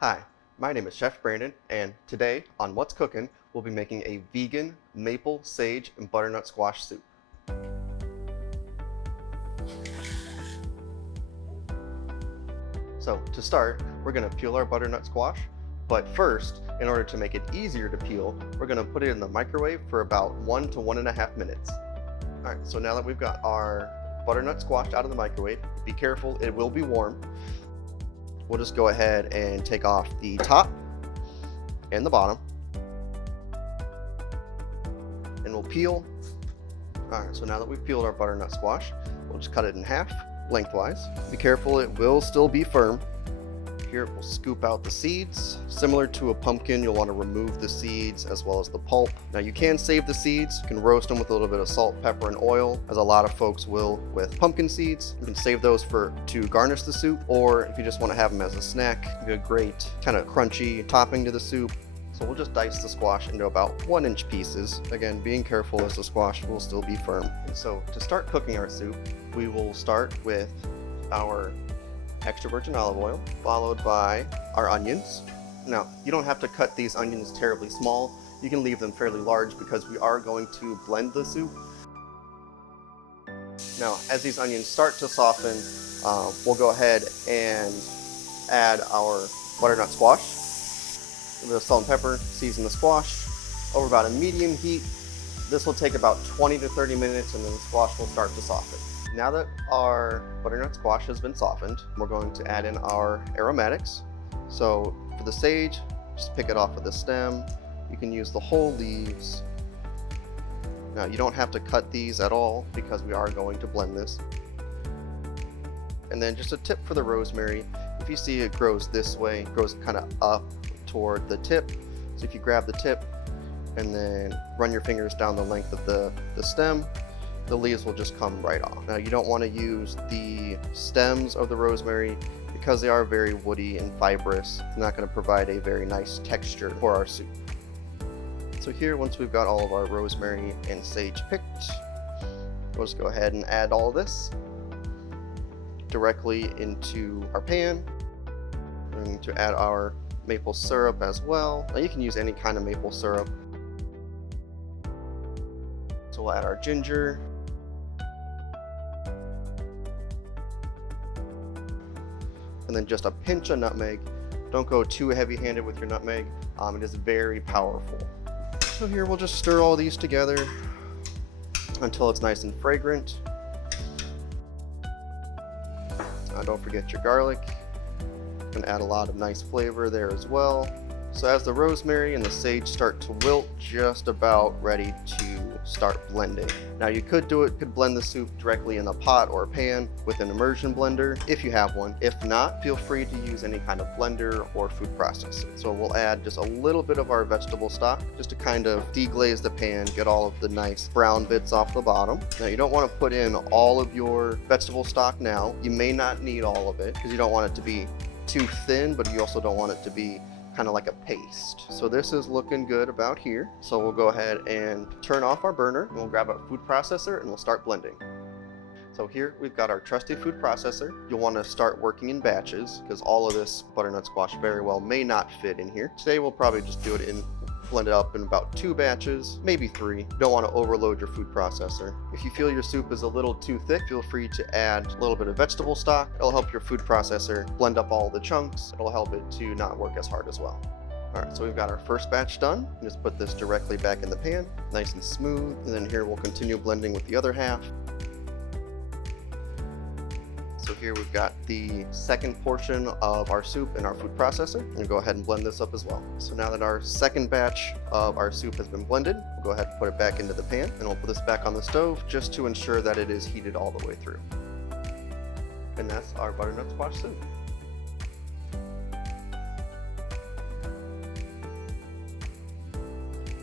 Hi, my name is Chef Brandon, and today on What's Cookin', we'll be making a vegan maple, sage, and butternut squash soup. So to start, we're going to peel our butternut squash, but first, in order to make it easier to peel, we're going to put it in the microwave for about 1 to 1.5 minutes. Alright, so now that we've got our butternut squash out of the microwave, be careful, it will be warm. We'll just go ahead and take off the top and the bottom, and we'll peel. Alright, so now that we've peeled our butternut squash, we'll just cut it in half lengthwise. Be careful, it will still be firm. Here we'll scoop out the seeds. Similar to a pumpkin, you'll want to remove the seeds as well as the pulp. Now you can save the seeds. You can roast them with a little bit of salt, pepper, and oil, as a lot of folks will with pumpkin seeds. You can save those to garnish the soup, or if you just want to have them as a snack, be a great kind of crunchy topping to the soup. So we'll just dice the squash into about 1-inch pieces. Again, being careful as the squash will still be firm. And so to start cooking our soup, we will start with our extra virgin olive oil, followed by our onions. Now, you don't have to cut these onions terribly small. You can leave them fairly large because we are going to blend the soup. Now, as these onions start to soften, we'll go ahead and add our butternut squash. A bit of salt and pepper, season the squash over about a medium heat. This will take about 20 to 30 minutes and then the squash will start to soften. Now that our butternut squash has been softened, we're going to add in our aromatics. So for the sage, just pick it off of the stem. You can use the whole leaves. Now you don't have to cut these at all because we are going to blend this. And then just a tip for the rosemary, if you see it grows this way, it grows kind of up toward the tip. So if you grab the tip and then run your fingers down the length of the stem, the leaves will just come right off. Now you don't want to use the stems of the rosemary because they are very woody and fibrous. It's not going to provide a very nice texture for our soup. So here, once we've got all of our rosemary and sage picked, we'll just go ahead and add all of this directly into our pan. We're going to add our maple syrup as well. Now you can use any kind of maple syrup. So we'll add our ginger. And then just a pinch of nutmeg. Don't go too heavy-handed with your nutmeg. It is very powerful. So here we'll just stir all these together until it's nice and fragrant. Don't forget your garlic. And add a lot of nice flavor there as well. So as the rosemary and the sage start to wilt, just about ready to start blending. Now you could blend the soup directly in a pot or a pan with an immersion blender if you have one. If not, feel free to use any kind of blender or food processor. So we'll add just a little bit of our vegetable stock just to kind of deglaze the pan, get all of the nice brown bits off the bottom. Now you don't want to put in all of your vegetable stock now. You may not need all of it because you don't want it to be too thin, but you also don't want it to be kind of like a paste. So this is looking good about here. So we'll go ahead and turn off our burner and we'll grab a food processor and we'll start blending. So here we've got our trusty food processor. You'll want to start working in batches because all of this butternut squash very well may not fit in here. Today we'll probably just blend it up in about 2 batches, maybe 3. You don't want to overload your food processor. If you feel your soup is a little too thick, feel free to add a little bit of vegetable stock. It'll help your food processor blend up all the chunks. It'll help it to not work as hard as well. Alright, so we've got our first batch done. Just put this directly back in the pan, nice and smooth. And then here we'll continue blending with the other half. So here we've got the second portion of our soup in our food processor. We'll go ahead and blend this up as well. So now that our second batch of our soup has been blended, we'll go ahead and put it back into the pan and we'll put this back on the stove just to ensure that it is heated all the way through. And that's our butternut squash soup.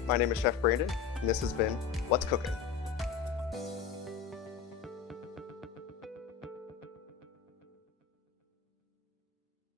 My name is Chef Brandon, and this has been What's Cookin'.